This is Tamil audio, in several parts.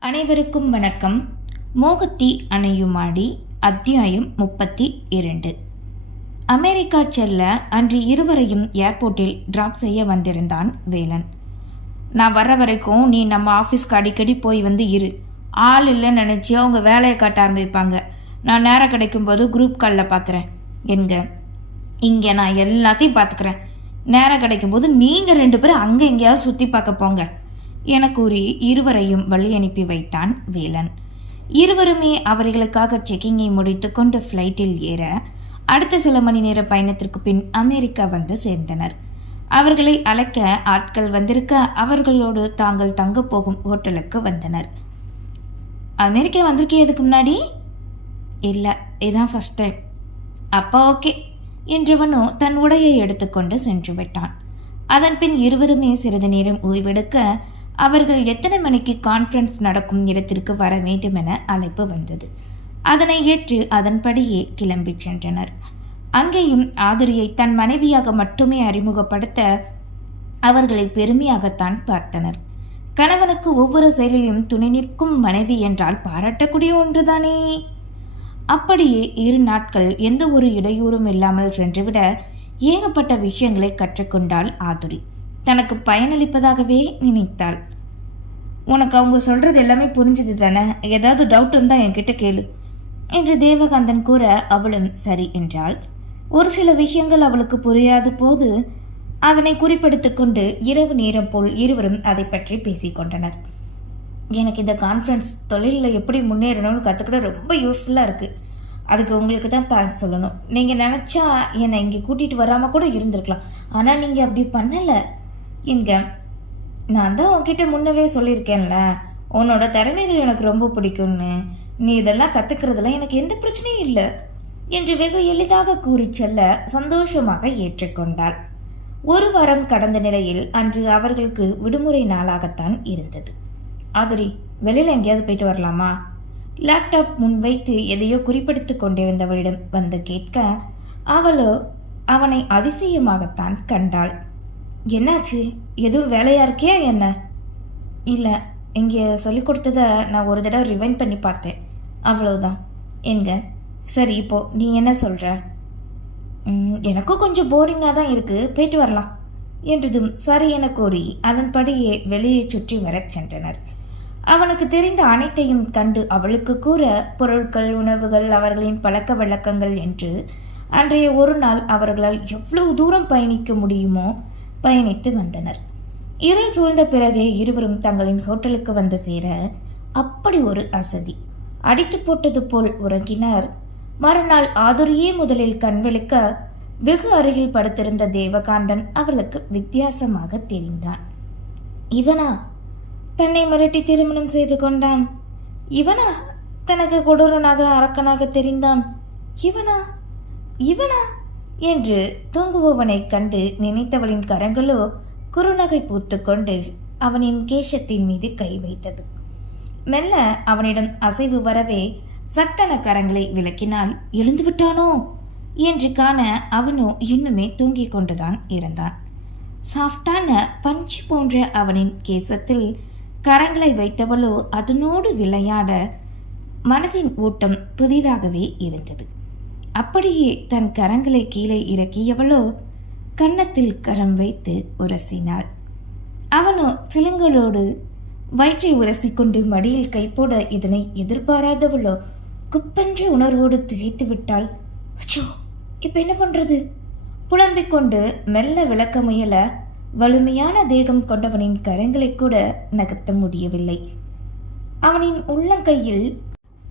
அனைவருக்கும் வணக்கம். மோகத்தி அணையுமாடி அத்தியாயம் முப்பத்தி இரண்டு. அமெரிக்கா செல்ல அன்று இருவரையும் ஏர்போர்ட்டில் டிராப் செய்ய வந்திருந்தான் வேலன். நான் வர்ற வரைக்கும் நீ நம்ம ஆஃபீஸ்க்கு அடிக்கடி போய் வந்து இரு. ஆள் இல்லைன்னு நினச்சி அவங்க வேலையை காட்ட ஆரம்பிப்பாங்க. நான் நேரம் கிடைக்கும்போது குரூப் காலில் பார்க்குறேன் என்க இங்கே நான் எல்லாத்தையும் பார்த்துக்கிறேன் நேரம் கிடைக்கும்போது நீங்கள் ரெண்டு பேரும் அங்கே எங்கேயாவது சுற்றி பார்க்க போங்க. என கூறி இருவரையும் வழி அனுப்பி வைத்தான் வேலன். இருவருமே அவர்களுக்காக செக்கிங்கை முடித்துக்கொண்டு ஃப்ளைட்டில் ஏற அடுத்த சில மணி நேர பயணத்திற்கு பின் அமெரிக்கா வந்து சேர்ந்தனர். அவர்களை அழைக்க ஆட்கள் வந்திருக்க அவர்களோடு தாங்கள் தங்கப் போகும் ஹோட்டலுக்கு வந்தனர். அமெரிக்கா வந்திருக்கே இதுக்கு முன்னாடி? இல்லை இதான் ஃபஸ்ட் டைம் அப்பா ஓகே என்றவனும் தன் உடையை எடுத்துக்கொண்டு சென்று விட்டான். அதன் பின் இருவருமே சிறிது நேரம் ஓய்வெடுக்க அவர்கள் எத்தனை மணிக்கு கான்ஃபரன்ஸ் நடக்கும் இடத்திற்கு வர வேண்டுமென அழைப்பு வந்தது. அதனை ஏற்று அதன்படியே கிளம்பிச் சென்றனர். அங்கேயும் ஆதிரியை தன் மனைவியாக மட்டுமே அறிமுகப்படுத்த அவர்களை பெருமையாகத்தான் பார்த்தனர். கணவனுக்கு ஒவ்வொரு செயலிலும் துணை நிற்கும் மனைவி என்றால் பாராட்டக்கூடிய ஒன்றுதானே? அப்படியே இரு நாட்கள் எந்த ஒரு இடையூறும் இல்லாமல் சென்றுவிட ஏகப்பட்ட விஷயங்களை கற்றுக்கொண்டாள் ஆதுரி. தனக்கு பயனளிப்பதாகவே நினைத்தாள். உனக்கு அவங்க சொல்றது எல்லாமே புரிஞ்சுது தானே? ஏதாவது டவுட் இருந்தா என்கிட்ட கேளு. என்று தேவகாந்தன் கூற அவளும் சரி என்றாள். ஒரு சில விஷயங்கள் அவளுக்கு புரியாத போது அதனை குறிப்பெடுத்துக் கொண்டு இரவு நேரம் போல் இருவரும் அதை பற்றி பேசிக்கொண்டனர் எனக்கு இந்த கான்ஃபரன்ஸ் தொழிலில் எப்படி முன்னேறணும்னு கற்றுக்கிட ரொம்ப யூஸ்ஃபுல்லாக இருக்குது அதுக்கு உங்களுக்கு தான் தேங்க்ஸ் சொல்லணும். நீங்கள் நினச்சா என்னை இங்கே கூட்டிகிட்டு வராமல் கூட இருந்திருக்கலாம். ஆனால் நீங்கள் அப்படி பண்ணலை. என்க நான் தான் உன்கிட்ட முன்னவே சொல்லியிருக்கேன்ல. உன்னோட திறமைகள் எனக்கு ரொம்ப பிடிக்கும்னு. நீ இதெல்லாம் கத்துக்கிறதுல எனக்கு எந்த பிரச்சனையும் இல்லை. என்று வெகு எளிதாக கூறி செல்ல சந்தோஷமாக ஏற்றுக்கொண்டாள். ஒரு வாரம் கடந்த நிலையில் அன்று அவர்களுக்கு விடுமுறை நாளாகத்தான் இருந்தது. ஆதரி வெளியில் எங்கேயாவது போயிட்டு வரலாமா? லேப்டாப் முன் வைத்து எதையோ குறிப்பிடுத்து கொண்டிருந்தவளிடம் வந்து கேட்க அவளோ அவனை அதிசயமாகத்தான் கண்டாள். என்னாச்சு? எதுவும் வேலையா இருக்கியா என்ன? இல்லை இங்கே சொல்லிக் கொடுத்ததை நான் ஒரு தடவை ரிவைண்ட் பண்ணி பார்த்தேன். அவ்வளோதான் எங்க? சரி இப்போ நீ என்ன சொல்கிற எனக்கும் கொஞ்சம் போரிங்காக தான் இருக்குது போயிட்டு வரலாம். என்றதும் சரி என கூறி அதன்படியே வெளியே சுற்றி வரச் சென்றனர். அவனுக்கு தெரிந்த அனைத்தையும் கண்டு அவளுக்கு கூற பொருட்கள் உணவுகள் அவர்களின் பழக்க வழக்கங்கள் என்று அன்றைய ஒரு நாள் அவர்களால் எவ்வளவு தூரம் பயணிக்க முடியுமோ பயணித்து வந்தனர். இருள் சூழ்ந்த பிறகே இருவரும் தங்களின் ஹோட்டலுக்கு வந்து சேர அப்படி ஒரு அசதி. அடித்து போட்டது போல் உறங்கினர். மறுநாள் ஆதுரியே முதலில் கண்விழிக்க வெகு அருகில் படுத்திருந்த தேவகாந்தன் அவளுக்கு வித்தியாசமாக தெரிந்தான். இவனா? தன்னை மிரட்டி திருமணம் செய்து கொண்டான். இவனா? தனக்கு கொடூரனாக அரக்கனாக தெரிந்தான். இவனா? இவனா? என்று தூங்குபவனைக் கண்டு நினைத்தவளின் கரங்களோ குறுநகை பூத்துக்கொண்டு அவனின் கேசத்தின் மீது கை வைத்தது. மெல்ல அவனிடம் அசைவு வரவே சட்டன கரங்களை விளக்கினால் எழுந்து விட்டானோ? என்று காண அவனோ இன்னுமே தூங்கிக் கொண்டுதான் இருந்தான். சாஃப்டான பஞ்சு போன்ற அவனின் கேசத்தில் கரங்களை வைத்தவளோ அதனோடு விளையாட மனதின் ஓட்டம் புதிதாகவே இருந்தது. அப்படியே தன் கரங்களை கீழே இறக்கியவளோ கன்னத்தில் கரம் வைத்து உரசினாள். அவனோ சிலங்களோடு வயிற்றை உரசிக்கொண்டு மடியில் கைப்போட இதனை எதிர்பாராதவளோ குப்பென்ற உணர்வோடு திகைத்து விட்டாள். அச்சோ இப்ப என்ன பண்றது? புலம்பிக் கொண்டு மெல்ல விளக்க முயல வலிமையான தேகம் கொண்டவனின் கரங்களை கூட நகர்த்த முடியவில்லை. அவனின் உள்ளங்கையில்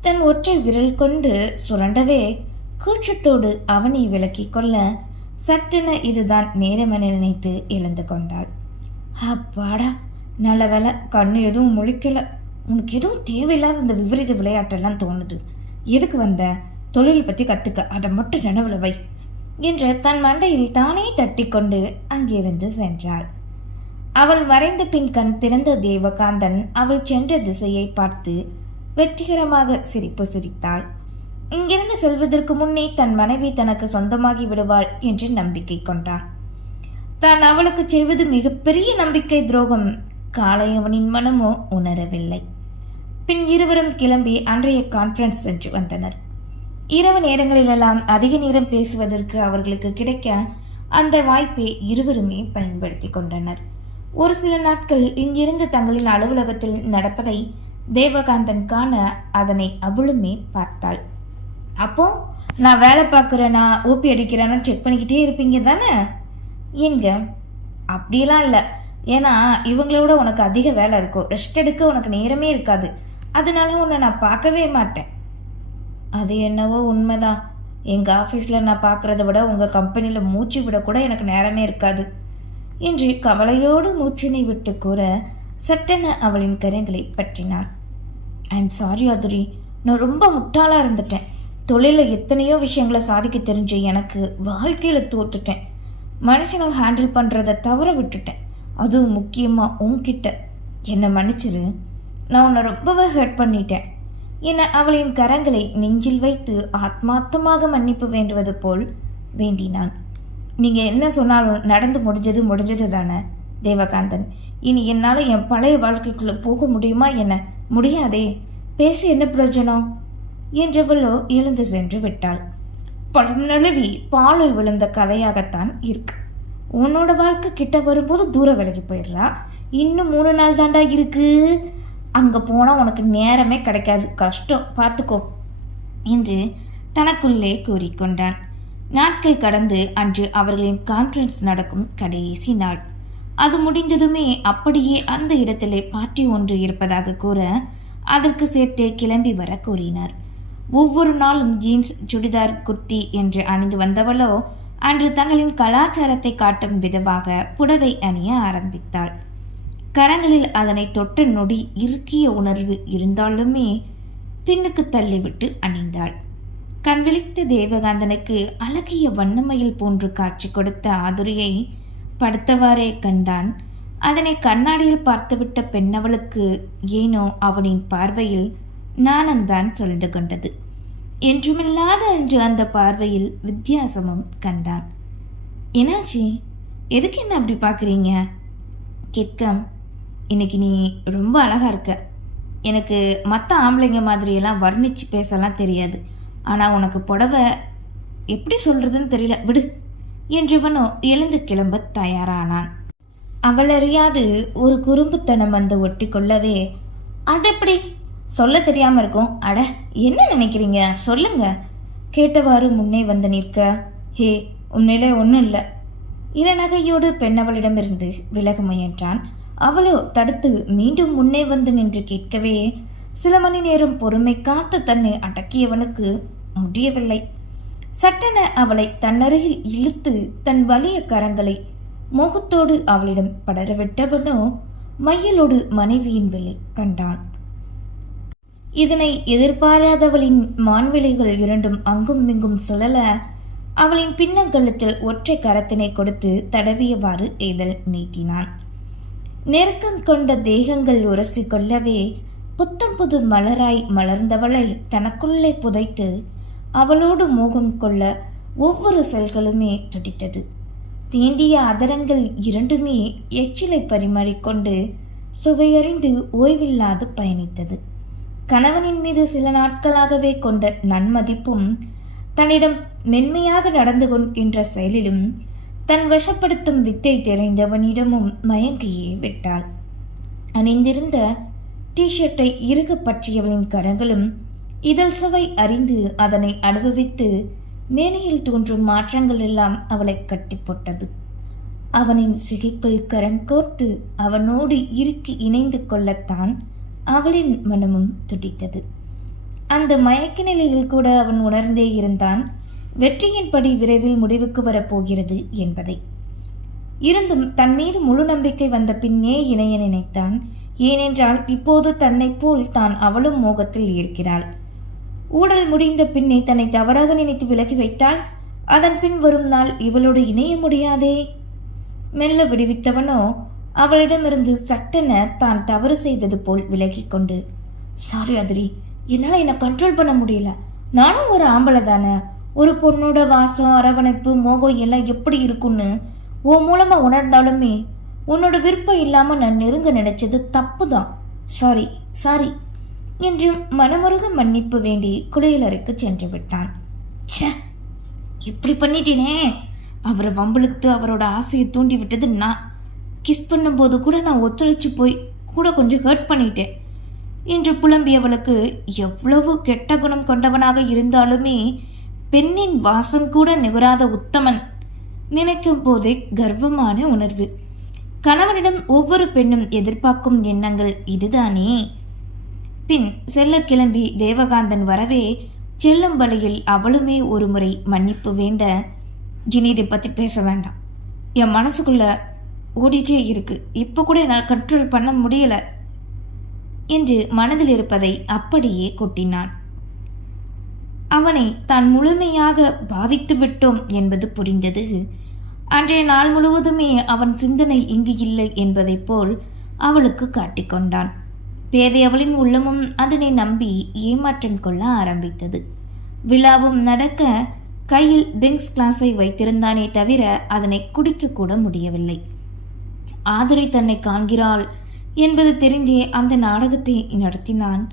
தன் ஒற்றை விரல் கொண்டு சுரண்டவே கூச்சத்தோடு அவனை விலக்கிக் கொள்ள சட்டென இதுதான் நேரமென நினைத்து எழுந்து கொண்டாள். அப்பாடா நல்ல வேலை கண்ணு எதுவும் முழிக்கல. உனக்கு எதுவும் தேவையில்லாத அந்த விபரீத விளையாட்டெல்லாம் தோணுது. எதுக்கு வந்த? தொழில் பற்றி கற்றுக்க அதை மட்டும் நினைவில் வை. என்று தன் மண்டையில் தானே தட்டிக்கொண்டு அங்கிருந்து சென்றாள். அவள் வரைந்த பின் கண் திறந்த தேவகாந்தன் அவள் சென்ற திசையை பார்த்து வெற்றிகரமாக சிரிப்பு சிரித்தாள். இங்கிருந்து செல்வதற்கு முன்னே தன் மனைவி தனக்கு சொந்தமாகி விடுவாள் என்று நம்பிக்கை கொண்டான் தான் அவளுக்கு செய்வது மிகப்பெரிய நம்பிக்கை துரோகம். காளையவனின் மனமோ உணரவில்லை. பின் இருவரும் கிளம்பி அன்றைய கான்ஃபரன்ஸ் சென்று வந்தனர். இரவு நேரங்களிலெல்லாம் அதிக நேரம் பேசுவதற்கு அவர்களுக்கு கிடைக்க அந்த வாய்ப்பை இருவருமே பயன்படுத்தி கொண்டனர். ஒரு சில நாட்கள் இங்கிருந்து தங்களின் அலுவலகத்தில் நடப்பதை தேவகாந்தன் காண அதனை அவளுமே பார்த்தாள். அப்போ நான் வேலை பார்க்குறேனா ஊப்பி அடிக்கிறேனா செக் பண்ணிக்கிட்டே இருப்பீங்க தானே? எங்க? அப்படிலாம் இல்லை. ஏன்னா இவங்களோட உனக்கு அதிக வேலை இருக்கும். ரெஸ்ட் எடுக்க உனக்கு நேரமே இருக்காது. அதனால உன்னை நான் பார்க்கவே மாட்டேன். அது என்னவோ உண்மைதான். எங்கள் ஆஃபீஸில் நான் பார்க்குறத விட உங்கள் கம்பெனியில் மூச்சு விடக்கூட எனக்கு நேரமே இருக்காது. என்று கவலையோடு மூச்சினை விட்டு கூற சட்டென அவளின் கரங்களை பற்றினான். ஐ எம் சாரி அதுரி நான் ரொம்ப முட்டாளாக இருந்துட்டேன். தொழிலில் எத்தனையோ விஷயங்களை சாதிக்க தெரிஞ்ச எனக்கு வாழ்க்கையில் தோத்துட்டேன். மனுஷனை ஹேண்டில் பண்ணுறத தவற விட்டுட்டேன். அதுவும் முக்கியமாக உன்கிட்ட. என்னை மன்னிச்சிரு. நான் உன்னை ரொம்பவே ஹர்ட் பண்ணிட்டேன். என அவளின் கரங்களை நெஞ்சில் வைத்து ஆத்மார்த்தமாக மன்னிப்பு வேண்டுவது போல் வேண்டினான். நீங்கள் என்ன சொன்னாலும் நடந்து முடிஞ்சது முடிஞ்சது தானே தேவகாந்தன். இனி என்னால் என் பழைய வாழ்க்கைக்குள்ளே போக முடியுமா என்ன முடியாதே. பேசி என்ன பிரயோஜனம்? என்றவளோ எழுந்து சென்று விட்டாள். படம் நழுவி பாலில் விழுந்த கதையாகத்தான் இருக்கு. உன்னோட வாழ்க்கை கிட்ட வரும்போது தூர விலகி போயிடுறா. இன்னும் மூணு நாள் தாண்டா இருக்கு. அங்கே போனால் உனக்கு நேரமே கிடைக்காது. கஷ்டம். பார்த்துக்கோ என்று தனக்குள்ளே கூறிக்கொண்டான். நாட்கள் கடந்து அன்று அவர்களின் கான்ஃபரன்ஸ் நடக்கும் கடைசி நாள். அது முடிந்ததுமே அப்படியே அந்த இடத்திலே பார்ட்டி ஒன்று இருப்பதாக கூற அதற்கு சேர்த்து கிளம்பி வர கூறினார். ஒவ்வொரு நாளும் ஜீன்ஸ் சுடிதார் குர்த்தி என்று அணிந்து வந்தவளோ அன்று தங்களின் கலாச்சாரத்தை காட்டும் விதமாக புடவை அணிய ஆரம்பித்தாள். கரங்களில் அதனை தொட்ட நொடி இறுக்கிய உணர்வு இருந்தாலுமே பின்னுக்கு தள்ளிவிட்டு அணிந்தாள். கண் விழித்த தேவகாந்தனுக்கு அழகிய வண்ணமயில் போன்று காட்சி கொடுத்த ஆதுரியை படுத்தவாறே கண்டான். அதனை கண்ணாடியில் பார்த்துவிட்ட பெண்ணவளுக்கு ஏனோ அவனின் பார்வையில் நாணம்தான் சொல்ந்து கொண்டது. என்றுமில்லாத என்று அந்த பார்வையில் வித்தியாசமும் கண்டான். என்னாச்சி? எதுக்கு என்ன அப்படி பார்க்குறீங்க? கேட்கம் இன்னைக்கு நீ ரொம்ப அழகாக இருக்க. எனக்கு மற்ற ஆம்பளைங்க மாதிரியெல்லாம் வர்ணித்து பேசலாம் தெரியாது. ஆனால் உனக்கு புடவை எப்படி சொல்கிறதுன்னு தெரியல. விடு என்றவனோ எழுந்து கிளம்ப தயாரானான். அவளறியாது ஒரு குறும்புத்தனம் வந்து ஒட்டி கொள்ளவே அது எப்படி சொல்ல தெரியாம இருக்கும். அட என்ன நினைக்கிறீங்க? சொல்லுங்க. கேட்டவாறு முன்னே வந்து நிற்க. ஹே உண்மையிலே ஒன்றும் இல்லை. இளநகையோடு பெண்ணவளிடமிருந்து விலக முயன்றான். அவளோ தடுத்து மீண்டும் முன்னே வந்து நின்று கேட்கவே சில மணி நேரம் பொறுமை காத்து தன்னை அடக்கியவனுக்கு முடியவில்லை. சட்டென அவளை தன்னருகில் இழுத்து தன் வலிய கரங்களை மோகத்தோடு அவளிடம் படரவிட்டவனோ மையலோடு மனைவியின் விலை கண்டான். இதனை எதிர்பாராதவளின் மான்விலைகள் இரண்டும் அங்கும் இங்கும் சுழல அவளின் பின்னங்கழுத்தில் ஒற்றை கரத்தினை கொடுத்து தடவியவாறு எதல் நீட்டினான். நெருக்கம் கொண்ட தேகங்கள் உரசி கொள்ளவே புத்தம் புது மலராய் மலர்ந்தவளை தனக்குள்ளே புதைத்து அவளோடு மோகம் கொள்ள ஒவ்வொரு செல்களுமே துடித்தது. தீண்டிய அதரங்கள் இரண்டுமே எச்சிலை பரிமாறிக்கொண்டு சுவையறிந்து ஓய்வில்லாது பயணித்தது. கணவனின் மீது சில நாட்களாகவே கொண்ட நன்மதிப்பும் தன்னிடம் மென்மையாக நடந்து கொள்கின்ற செயலிலும் தன் வசப்படுத்தும் வித்தை தெரிந்தவனிடமும் மயங்கியே விட்டாள். அணிந்திருந்த டிஷர்ட்டை இறுக பற்றியவளின் கரங்களும் இதழ் சுவை அறிந்து அதனை அனுபவித்து மேனியில் தோன்றும் மாற்றங்கள் எல்லாம் அவளை கட்டிப்போட்டது. அவனின் சிகைக்குள் கரம் கோர்த்து அவனோடு இறுக்கி இணைந்து கொள்ளத்தான் அவளின் மனமும் துடித்தது. அந்த மயக்க நிலையில் கூட அவன் உணர்ந்தே இருந்தான் வெற்றியின்படி விரைவில் முடிவுக்கு வரப்போகிறது என்பதை. இருந்தும் தன் மீது முழு நம்பிக்கை வந்த பின்னே இணைய நினைத்தான் ஏனென்றால் இப்போது தன்னைப் போல் தான் அவளும் மோகத்தில் இருக்கிறாள். ஊடல் முடிந்த பின்னே தன்னை தவறாக நினைத்து விலகி வைத்தால் அதன் பின் வரும் நாள் இவளோடு இணைய முடியாதே. மெல்ல விடுவித்தவனோ அவளிடமிருந்து சட்டென தான் தவறு செய்தது போல் விலகி கொண்டு சாரி அதிரி என்னால் என்னை கண்ட்ரோல் பண்ண முடியல. நானும் ஒரு ஆம்பளை தானே. ஒரு பொண்ணோட வாசம் அரவணைப்பு மோகம் எல்லாம் எப்படி இருக்கும்னு உன் மூலமாக உணர்ந்தாலுமே உன்னோட விருப்பம் இல்லாமல் நான் நெருங்க நினைச்சது தப்பு தான் சாரி சாரி என்று மனமுருக மன்னிப்பு வேண்டி குளியலறைக்கு சென்று விட்டான். ச்சே இப்படி பண்ணிட்டேனே. அவரை வம்பிழுத்து அவரோட ஆசையை தூண்டி விட்டது நான். கிஸ் பண்ணும்போது கூட நான் ஒத்துழைச்சு போய் கூட கொஞ்சம் ஹர்ட் பண்ணிட்டேன். என்று புலம்பியவளுக்கு எவ்வளவு கெட்ட குணம் கொண்டவனாக இருந்தாலுமே பெண்ணின் வாசம் கூட நிகராத உத்தமன். நினைக்கும் போதே கர்வமான உணர்வு. கணவனிடம் ஒவ்வொரு பெண்ணும் எதிர்பார்க்கும் எண்ணங்கள் இதுதானே? பின் செல்ல கிளம்பி தேவகாந்தன் வரவே செல்லும் வழியில் அவளுமே ஒரு முறை மன்னிப்பு வேண்ட இனி இதை பற்றி பேச வேண்டாம். என் மனசுக்குள்ள ஓடிட்டே இருக்கு. இப்போ கூட என்னால் கண்ட்ரோல் பண்ண முடியல. என்று மனதில் இருப்பதை அப்படியே கொட்டினான். அவனை தான் முழுமையாக பாதித்து விட்டோம் என்பது புரிந்தது. அன்றைய நாள் முழுவதுமே அவன் சிந்தனை இங்கு இல்லை என்பதைப் போல் அவளுக்கு காட்டிக்கொண்டான் பேதையவளின் உள்ளமும் அதனை நம்பி ஏமாற்றம் கொள்ள ஆரம்பித்தது. விழாவும் நடக்க கையில் ட்ரிங்க்ஸ் கிளாஸை வைத்திருந்தானே தவிர அதனை குடிக்க கூட முடியவில்லை. ஆதுரை தன்னை காண்கிறாள் என்பது தெரிந்தே அந்த நாடகத்தை நடத்தினான்.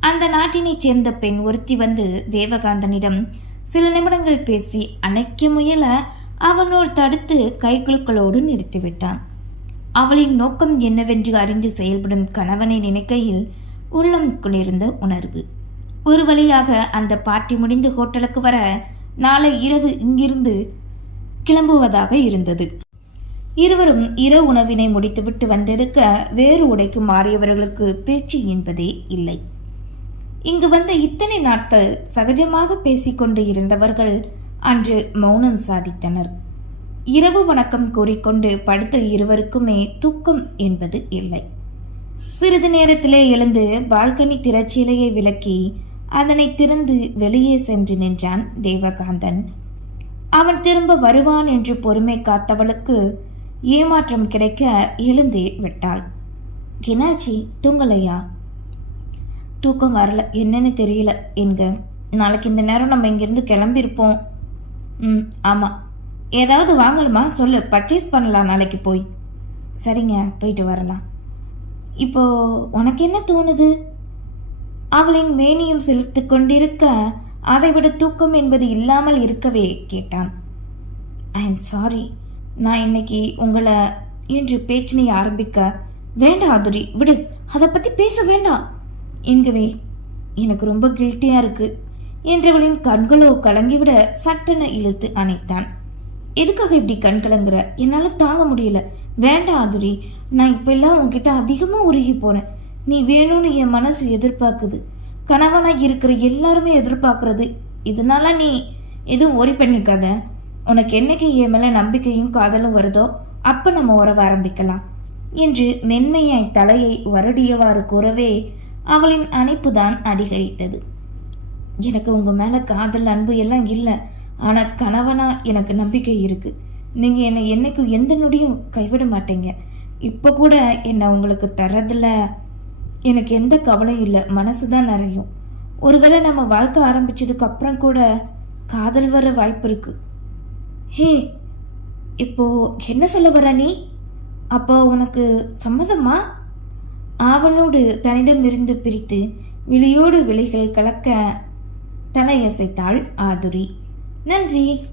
அந்த நாட்டினைச் சேர்ந்த பெண் ஒருத்தி வந்து தேவகாந்தனிடம் சில நிமிடங்கள் பேசி அணைக்க முயல அவனோடு தடுத்து கைக்குழுக்களோடு நிறுத்திவிட்டான். அவளின் நோக்கம் என்னவென்று அறிந்து செயல்படும் கணவனை நினைக்கையில் உள்ளம் குளிர்ந்த உணர்வு. ஒரு வழியாக அந்த பார்ட்டி முடிந்து ஹோட்டலுக்கு வர நாளை இரவு இங்கிருந்து கிளம்புவதாக இருந்தது. இருவரும் இரவு உணவினை முடித்துவிட்டு வந்திருக்க வேறு உடைக்கு மாறியவர்களுக்கு பேச்சு என்பதே இல்லை. இங்கு வந்த இத்தனை நாட்கள் சகஜமாக பேசிக்கொண்டு இருந்தவர்கள் அன்று மௌனம் சாதித்தனர். இரவு வணக்கம் கூறிக்கொண்டு படுத்த இருவருக்குமே தூக்கம் என்பது இல்லை. சிறிது நேரத்திலே எழுந்து பால்கனி திரச்சீலையை விலக்கி அதனை திறந்து வெளியே சென்று நின்றான் தேவகாந்தன். அவன் திரும்ப வருவான் என்று பொறுமை காத்தவளுக்கு ஏமாற்றம் கிடைக்க எழுந்தே விட்டாள். என்னாச்சி? தூங்கலையா? தூக்கம் வரல. என்னன்னு தெரியல. என்க நாளைக்கு இந்த நேரம் நம்ம இங்கிருந்து கிளம்பியிருப்போம். ம் ஆமாம் ஏதாவது வாங்கணுமா? சொல்லு. பர்ச்சேஸ் பண்ணலாம் நாளைக்கு போய். சரிங்க போயிட்டு வரலாம். இப்போ உனக்கு என்ன தோணுது? அவளின் மேனியும் செலுத்து கொண்டிருக்க அதைவிட தூக்கம் என்பது இல்லாமல் இருக்கவே கேட்டான். ஐ எம் சாரி நான் இன்னைக்கு உங்களை என்று பேச்சினை ஆரம்பிக்க வேண்டாம் அதுரி விடு. அதை பற்றி பேச வேண்டாம். என்கவே எனக்கு ரொம்ப கில்ட்டியாக இருக்கு. என்றவளின் கண்களோ கலங்கிவிட சட்டென இழுத்து அணைத்தான். எதுக்காக இப்படி கண் கலங்குற? என்னால் தாங்க முடியல. வேண்டாம் அதுரி நான் இப்பெல்லாம் உன்கிட்ட அதிகமாக உருகி போகிறேன் நீ வேணும்னு என் மனசு எதிர்பார்க்குது. கணவனாக இருக்கிற எல்லாருமே எதிர்பார்க்கறது. இதனால நீ எதுவும் ஒரி பண்ணிக்காத. உனக்கு என்னைக்கு என் மேலே நம்பிக்கையும் காதலும் வருதோ அப்போ நம்ம உறவ ஆரம்பிக்கலாம். என்று மென்மையாய் தலையை வருடியவாறு கூறவே அவளின் அணைப்புதான் அதிகரித்தது. எனக்கு உங்கள் மேலே காதல் அன்பு எல்லாம் இல்லை. ஆனால் கணவனா எனக்கு நம்பிக்கை இருக்குது நீங்கள் என்னை என்றைக்கும் எந்த நொடியும் கைவிட மாட்டீங்க. இப்போ கூட என்னை உங்களுக்கு தரதில்ல எனக்கு எந்த கவலையும் இல்லை. மனசு தான் நிறையும். ஒருவேளை நம்ம வாழ்க்கை ஆரம்பிச்சதுக்கு அப்புறம் கூட காதல் வர வாய்ப்பு இருக்குது ஹே இப்போ என்ன சொல்ல வர நீ? அப்போ உனக்கு சம்மதமா? ஆவலோடு தன்னிடமிருந்து பிரித்து விழியோடு விழிகள் கலக்க தலையசைத்தாள் ஆதுரி. நன்றி.